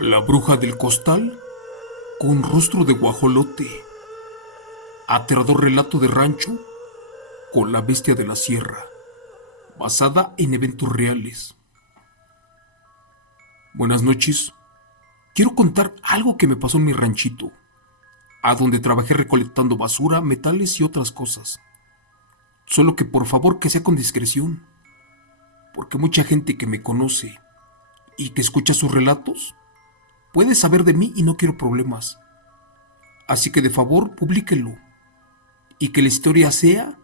La bruja del costal con rostro de guajolote. Aterrador relato de rancho con la bestia de la sierra, basada en eventos reales. Buenas noches. Quiero contar algo que me pasó en mi ranchito, a donde trabajé recolectando basura, metales y otras cosas. Solo que por favor que sea con discreción, porque mucha gente que me conoce y que escucha sus relatos puede saber de mí y no quiero problemas. Así que de favor publíquenlo y que la historia sea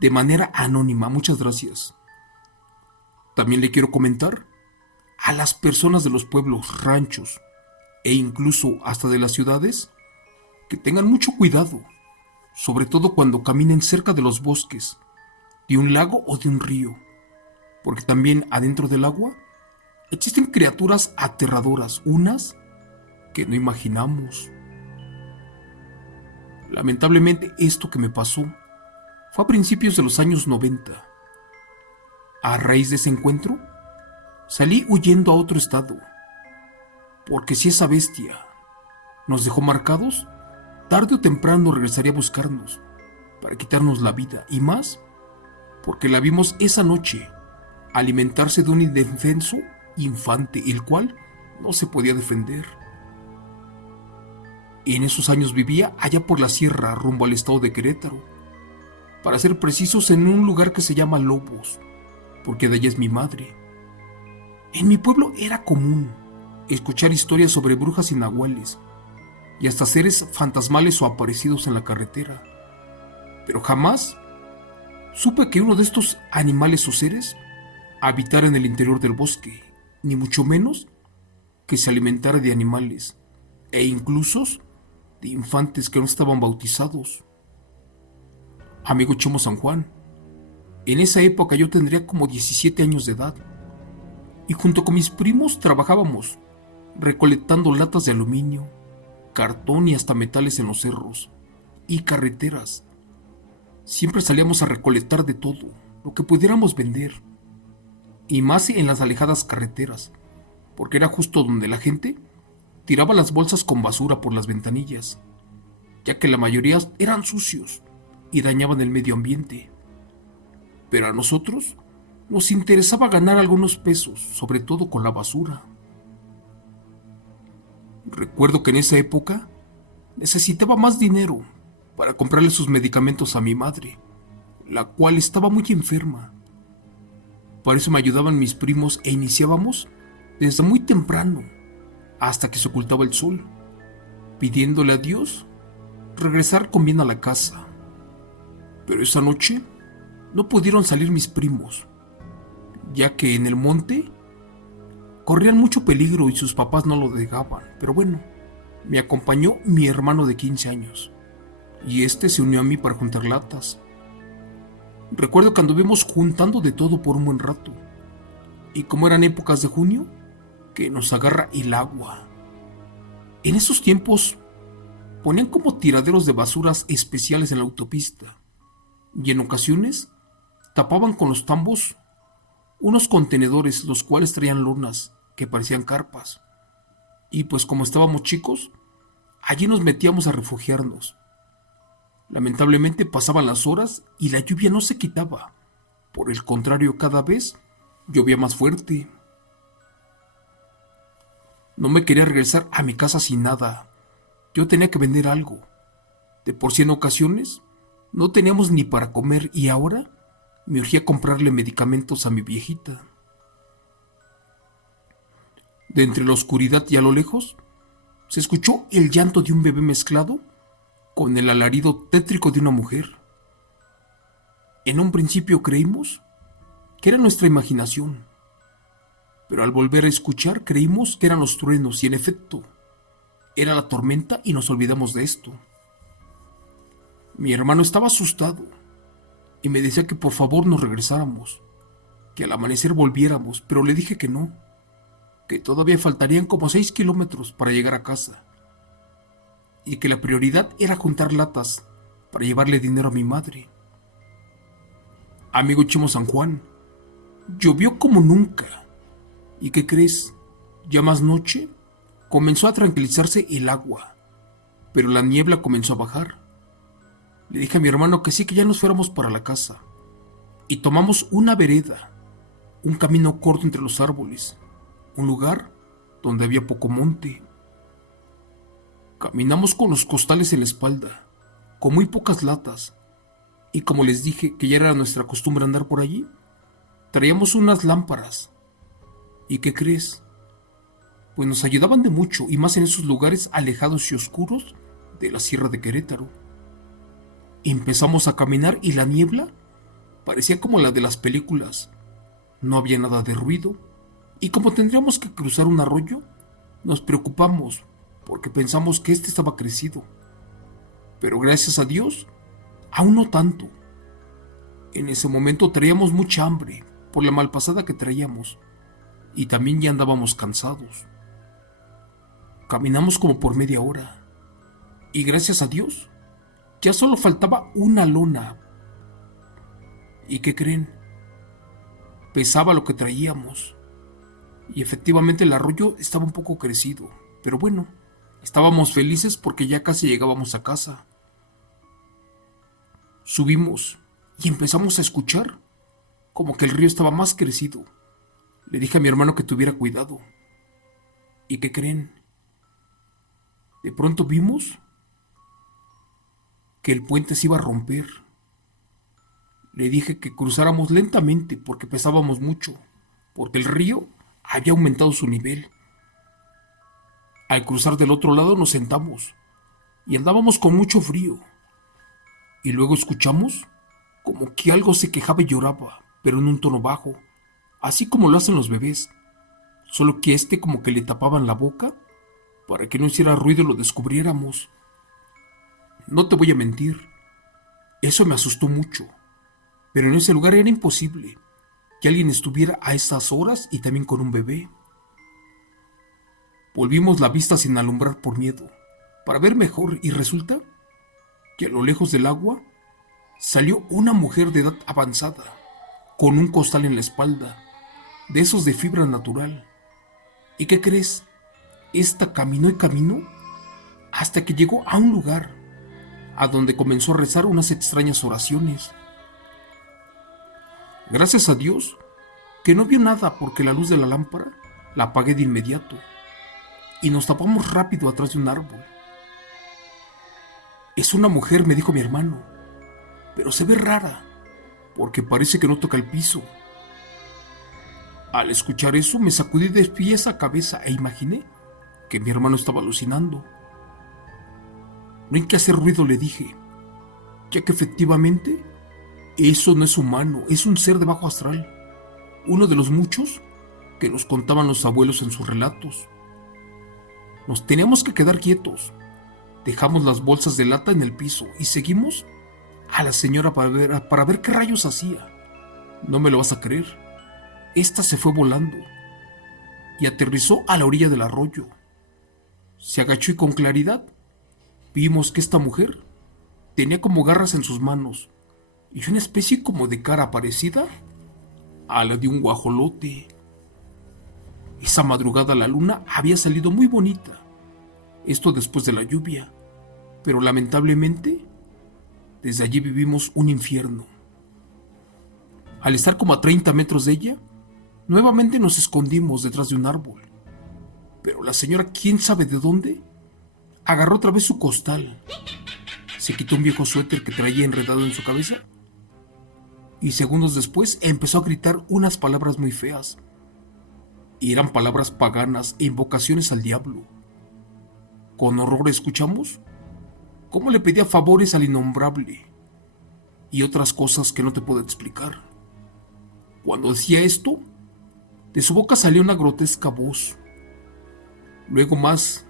de manera anónima. Muchas gracias. También le quiero comentar a las personas de los pueblos, ranchos e incluso hasta de las ciudades que tengan mucho cuidado, sobre todo cuando caminen cerca de los bosques, de un lago o de un río, porque también adentro del agua existen criaturas aterradoras, unas que no imaginamos. Lamentablemente esto que me pasó fue a principios de los años 90. A raíz de ese encuentro, salí huyendo a otro estado, porque si esa bestia nos dejó marcados, tarde o temprano regresaría a buscarnos para quitarnos la vida, y más porque la vimos esa noche alimentarse de un indefenso infante, el cual no se podía defender. Y en esos años vivía allá por la sierra rumbo al estado de Querétaro, para ser precisos en un lugar que se llama Lobos, porque de allá es mi madre. En mi pueblo era común escuchar historias sobre brujas y nahuales, y hasta seres fantasmales o aparecidos en la carretera. Pero jamás supe que uno de estos animales o seres habitara en el interior del bosque, ni mucho menos que se alimentara de animales, e incluso de infantes que no estaban bautizados. Amigo Chemo San Juan, en esa época yo tendría como 17 años de edad, y junto con mis primos trabajábamos recolectando latas de aluminio, cartón y hasta metales en los cerros y carreteras. Siempre salíamos a recolectar de todo, lo que pudiéramos vender, y más en las alejadas carreteras, porque era justo donde la gente tiraba las bolsas con basura por las ventanillas, ya que la mayoría eran sucios y dañaban el medio ambiente. Pero a nosotros nos interesaba ganar algunos pesos, sobre todo con la basura. Recuerdo que en esa época necesitaba más dinero para comprarle sus medicamentos a mi madre, la cual estaba muy enferma. Por eso me ayudaban mis primos e iniciábamos desde muy temprano, hasta que se ocultaba el sol, pidiéndole a Dios regresar con bien a la casa. Pero esa noche no pudieron salir mis primos, ya que en el monte corrían mucho peligro y sus papás no lo dejaban. Pero bueno, me acompañó mi hermano de 15 años, y este se unió a mí para juntar latas. Recuerdo que anduvimos juntando de todo por un buen rato, y como eran épocas de junio, que nos agarra el agua. En esos tiempos ponían como tiraderos de basuras especiales en la autopista, y en ocasiones tapaban con los tambos unos contenedores los cuales traían lonas que parecían carpas. Y pues como estábamos chicos, allí nos metíamos a refugiarnos. Lamentablemente pasaban las horas y la lluvia no se quitaba. Por el contrario, cada vez llovía más fuerte. No me quería regresar a mi casa sin nada. Yo tenía que vender algo. De por sí en ocasiones no teníamos ni para comer, y ahora me urgía comprarle medicamentos a mi viejita. De entre la oscuridad y a lo lejos se escuchó el llanto de un bebé mezclado con el alarido tétrico de una mujer. En un principio creímos que era nuestra imaginación, pero al volver a escuchar creímos que eran los truenos, y en efecto era la tormenta, y nos olvidamos de esto. Mi hermano estaba asustado y me decía que por favor nos regresáramos, que al amanecer volviéramos, pero le dije que no, que todavía faltarían como 6 kilómetros para llegar a casa, y que la prioridad era juntar latas para llevarle dinero a mi madre. Amigo Chimo San Juan, llovió como nunca. ¿Y qué crees? Ya más noche Comenzó a tranquilizarse el agua, pero la niebla comenzó a bajar. Le dije a mi hermano que sí, que ya nos fuéramos para la casa. Y tomamos una vereda, un camino corto entre los árboles, un lugar donde había poco monte. Caminamos con los costales en la espalda, con muy pocas latas, y como les dije que ya era nuestra costumbre andar por allí, traíamos unas lámparas. ¿Y qué crees? Pues nos ayudaban de mucho, y más en esos lugares alejados y oscuros de la Sierra de Querétaro. Empezamos a caminar y la niebla parecía como la de las películas. No había nada de ruido, y como tendríamos que cruzar un arroyo, nos preocupamos porque pensamos que este estaba crecido. Pero gracias a Dios, aún no tanto. En ese momento traíamos mucha hambre por la malpasada que traíamos, y también ya andábamos cansados. Caminamos como por media hora, y gracias a Dios, ya solo faltaba una lona. ¿Y qué creen? Pesaba lo que traíamos, y efectivamente el arroyo estaba un poco crecido, pero bueno, estábamos felices porque ya casi llegábamos a casa. Subimos y empezamos a escuchar como que el río estaba más crecido. Le dije a mi hermano que tuviera cuidado. ¿Y qué creen? De pronto vimos que el puente se iba a romper. Le dije que cruzáramos lentamente porque pesábamos mucho, porque el río había aumentado su nivel. Al cruzar del otro lado nos sentamos y andábamos con mucho frío. Y luego escuchamos como que algo se quejaba y lloraba, pero en un tono bajo, así como lo hacen los bebés, solo que como que le tapaban la boca para que no hiciera ruido y lo descubriéramos. No te voy a mentir, eso me asustó mucho, pero en ese lugar era imposible que alguien estuviera a esas horas y también con un bebé. Volvimos la vista sin alumbrar por miedo, para ver mejor, y resulta que a lo lejos del agua salió una mujer de edad avanzada, con un costal en la espalda, de esos de fibra natural. ¿Y qué crees? Esta caminó y caminó hasta que llegó a un lugar a donde comenzó a rezar unas extrañas oraciones. Gracias a Dios que no vio nada porque la luz de la lámpara la apagué de inmediato y nos tapamos rápido atrás de un árbol. Es una mujer, me dijo mi hermano, pero se ve rara porque parece que no toca el piso. Al escuchar eso me sacudí de pies a cabeza e imaginé que mi hermano estaba alucinando. No hay que hacer ruido, le dije, ya que efectivamente eso no es humano, es un ser de bajo astral, uno de los muchos que nos contaban los abuelos en sus relatos. Nos teníamos que quedar quietos. Dejamos las bolsas de lata en el piso y seguimos a la señora para ver qué rayos hacía. No me lo vas a creer. Esta se fue volando y aterrizó a la orilla del arroyo. Se agachó y con claridad vimos que esta mujer tenía como garras en sus manos y una especie como de cara parecida a la de un guajolote. Esa madrugada la luna había salido muy bonita, esto después de la lluvia, pero lamentablemente desde allí vivimos un infierno. Al estar como a 30 metros de ella, nuevamente nos escondimos detrás de un árbol, pero la señora, quién sabe de dónde, agarró otra vez su costal, se quitó un viejo suéter que traía enredado en su cabeza y segundos después empezó a gritar unas palabras muy feas. Y eran palabras paganas e invocaciones al diablo. Con horror escuchamos cómo le pedía favores al innombrable y otras cosas que no te puedo explicar. Cuando decía esto, de su boca salió una grotesca voz. Luego más,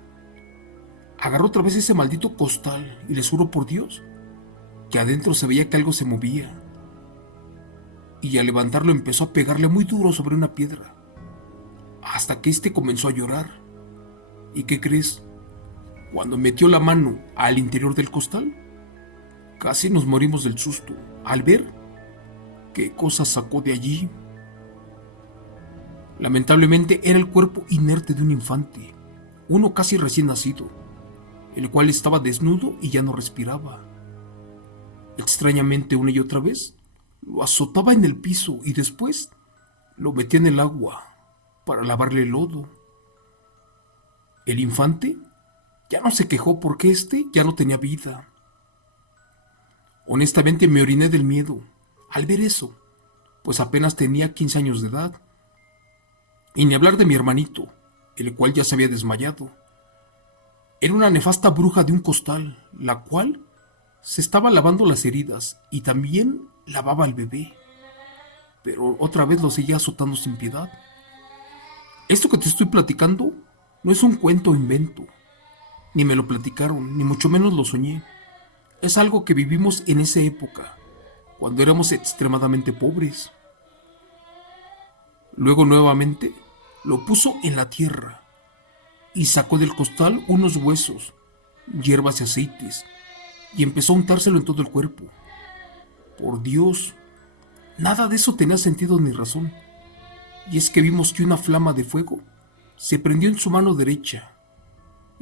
agarró otra vez ese maldito costal y les juro por Dios que adentro se veía que algo se movía. Y al levantarlo empezó a pegarle muy duro sobre una piedra, hasta que comenzó a llorar. ¿Y qué crees? Cuando metió la mano al interior del costal, casi nos morimos del susto al ver qué cosa sacó de allí. Lamentablemente era el cuerpo inerte de un infante, uno casi recién nacido, el cual estaba desnudo y ya no respiraba. Extrañamente, una y otra vez, lo azotaba en el piso y después lo metía en el agua para lavarle el lodo. El infante ya no se quejó porque ya no tenía vida. Honestamente me oriné del miedo al ver eso, pues apenas tenía 15 años de edad. Y ni hablar de mi hermanito, el cual ya se había desmayado. Era una nefasta bruja de un costal, la cual se estaba lavando las heridas y también lavaba al bebé. Pero otra vez lo seguía azotando sin piedad. Esto que te estoy platicando no es un cuento o invento. Ni me lo platicaron, ni mucho menos lo soñé. Es algo que vivimos en esa época, cuando éramos extremadamente pobres. Luego nuevamente lo puso en la tierra y sacó del costal unos huesos, hierbas y aceites, y empezó a untárselo en todo el cuerpo. Por Dios, nada de eso tenía sentido ni razón. Y es que vimos que una flama de fuego se prendió en su mano derecha,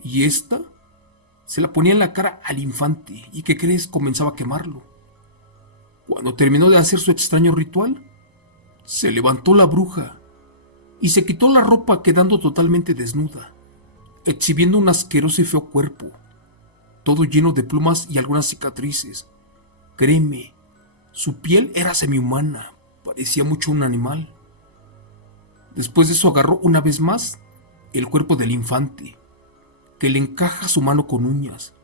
y ésta se la ponía en la cara al infante, y ¿qué crees? Comenzaba a quemarlo. Cuando terminó de hacer su extraño ritual, se levantó la bruja y se quitó la ropa quedando totalmente desnuda, exhibiendo un asqueroso y feo cuerpo, todo lleno de plumas y algunas cicatrices. Créeme, su piel era semihumana, parecía mucho un animal. Después de eso agarró una vez más el cuerpo del infante, que le encaja su mano con uñas,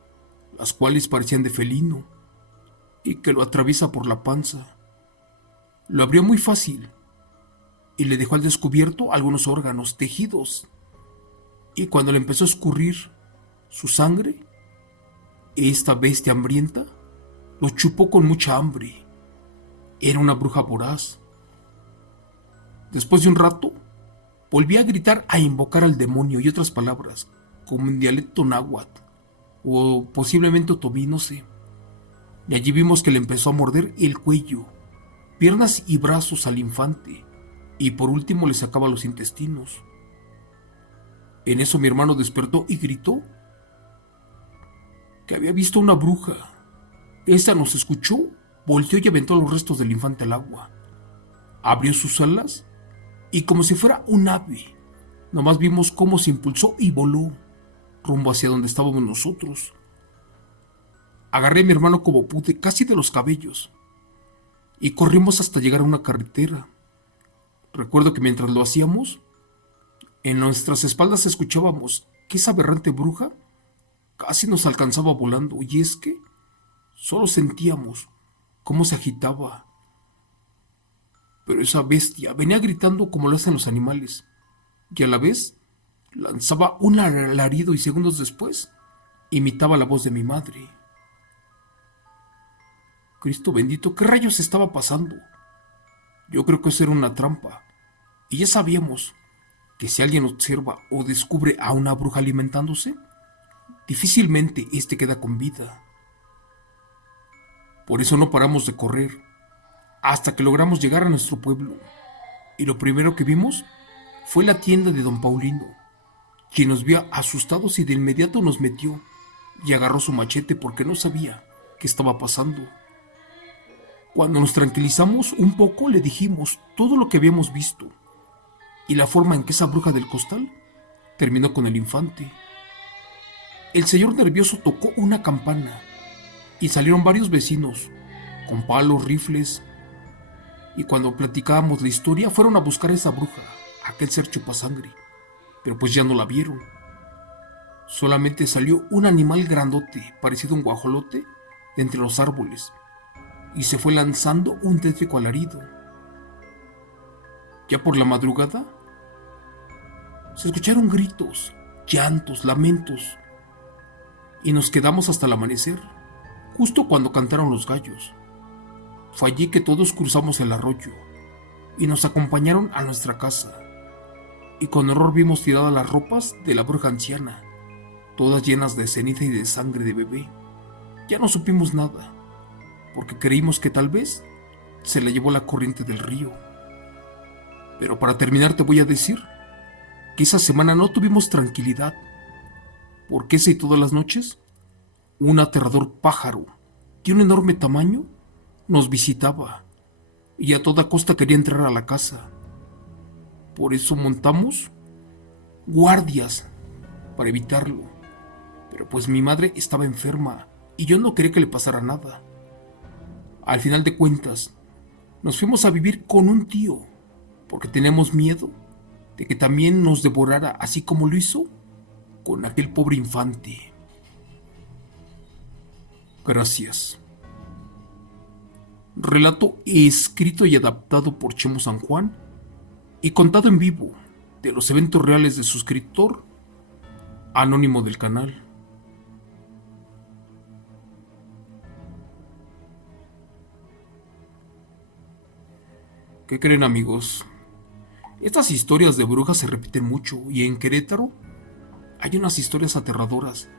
las cuales parecían de felino, y que lo atraviesa por la panza. Lo abrió muy fácil y le dejó al descubierto algunos órganos, tejidos, y cuando le empezó a escurrir su sangre, esta bestia hambrienta lo chupó con mucha hambre. Era una bruja voraz. Después de un rato, volví a gritar, a invocar al demonio y otras palabras, como en dialecto náhuatl, o posiblemente otomí, no sé. Y allí vimos que le empezó a morder el cuello, piernas y brazos al infante, y por último le sacaba los intestinos. En eso mi hermano despertó y gritó que había visto una bruja. Esta nos escuchó, volteó y aventó los restos del infante al agua. Abrió sus alas y como si fuera un ave, nomás vimos cómo se impulsó y voló rumbo hacia donde estábamos nosotros. Agarré a mi hermano como pude, casi de los cabellos, y corrimos hasta llegar a una carretera. Recuerdo que mientras lo hacíamos, en nuestras espaldas escuchábamos que esa aberrante bruja casi nos alcanzaba volando, y es que solo sentíamos cómo se agitaba. Pero esa bestia venía gritando como lo hacen los animales, y a la vez lanzaba un alarido y segundos después imitaba la voz de mi madre. Cristo bendito, ¿qué rayos estaba pasando? Yo creo que eso era una trampa, y ya sabíamos que si alguien observa o descubre a una bruja alimentándose, difícilmente éste queda con vida. Por eso no paramos de correr, hasta que logramos llegar a nuestro pueblo, y lo primero que vimos fue la tienda de don Paulino, quien nos vio asustados y de inmediato nos metió y agarró su machete porque no sabía qué estaba pasando. Cuando nos tranquilizamos un poco, le dijimos todo lo que habíamos visto y la forma en que esa bruja del costal terminó con el infante. El señor nervioso tocó una campana y salieron varios vecinos con palos, rifles, y cuando platicábamos la historia fueron a buscar a esa bruja, aquel ser chupasangre, pero pues ya no la vieron. Solamente salió un animal grandote, parecido a un guajolote, de entre los árboles, y se fue lanzando un tétrico alarido. Ya por la madrugada, se escucharon gritos, llantos, lamentos, y nos quedamos hasta el amanecer, justo cuando cantaron los gallos. Fue allí que todos cruzamos el arroyo, y nos acompañaron a nuestra casa, y con horror vimos tiradas las ropas de la bruja anciana, todas llenas de ceniza y de sangre de bebé. Ya no supimos nada, porque creímos que tal vez se la llevó la corriente del río. Pero para terminar te voy a decir que esa semana no tuvimos tranquilidad, porque esa y todas las noches, un aterrador pájaro de un enorme tamaño nos visitaba y a toda costa quería entrar a la casa. Por eso montamos guardias para evitarlo. Pero pues mi madre estaba enferma y yo no quería que le pasara nada. Al final de cuentas, nos fuimos a vivir con un tío, porque teníamos miedo de que también nos devorara así como lo hizo con aquel pobre infante. Gracias. Relato escrito y adaptado por Chemo San Juan y contado en vivo de los eventos reales de suscriptor anónimo del canal. ¿Qué creen, amigos? Estas historias de brujas se repiten mucho y en Querétaro hay unas historias aterradoras,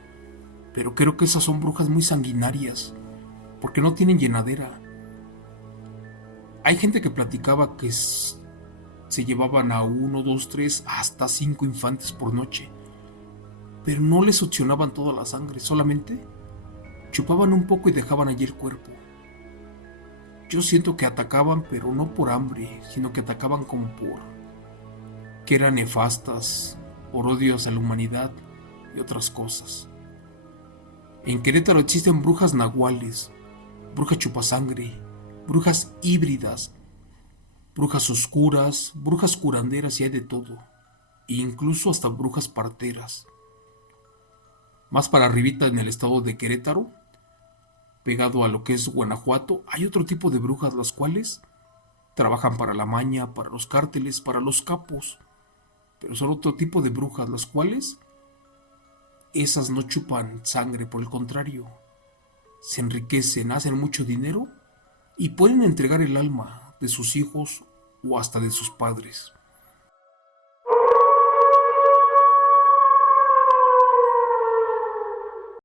pero creo que esas son brujas muy sanguinarias porque no tienen llenadera. Hay gente que platicaba que se llevaban a uno, dos, tres, hasta 5 infantes por noche, pero no les succionaban toda la sangre, solamente chupaban un poco y dejaban allí el cuerpo. Yo siento que atacaban, pero no por hambre, sino que atacaban como por que eran nefastas, por odios a la humanidad y otras cosas. En Querétaro existen brujas nahuales, brujas chupasangre, brujas híbridas, brujas oscuras, brujas curanderas y hay de todo, e incluso hasta brujas parteras. Más para arribita en el estado de Querétaro, pegado a lo que es Guanajuato, hay otro tipo de brujas las cuales trabajan para la maña, para los cárteles, para los capos, pero son otro tipo de brujas las cuales esas no chupan sangre, por el contrario, se enriquecen, hacen mucho dinero y pueden entregar el alma de sus hijos o hasta de sus padres.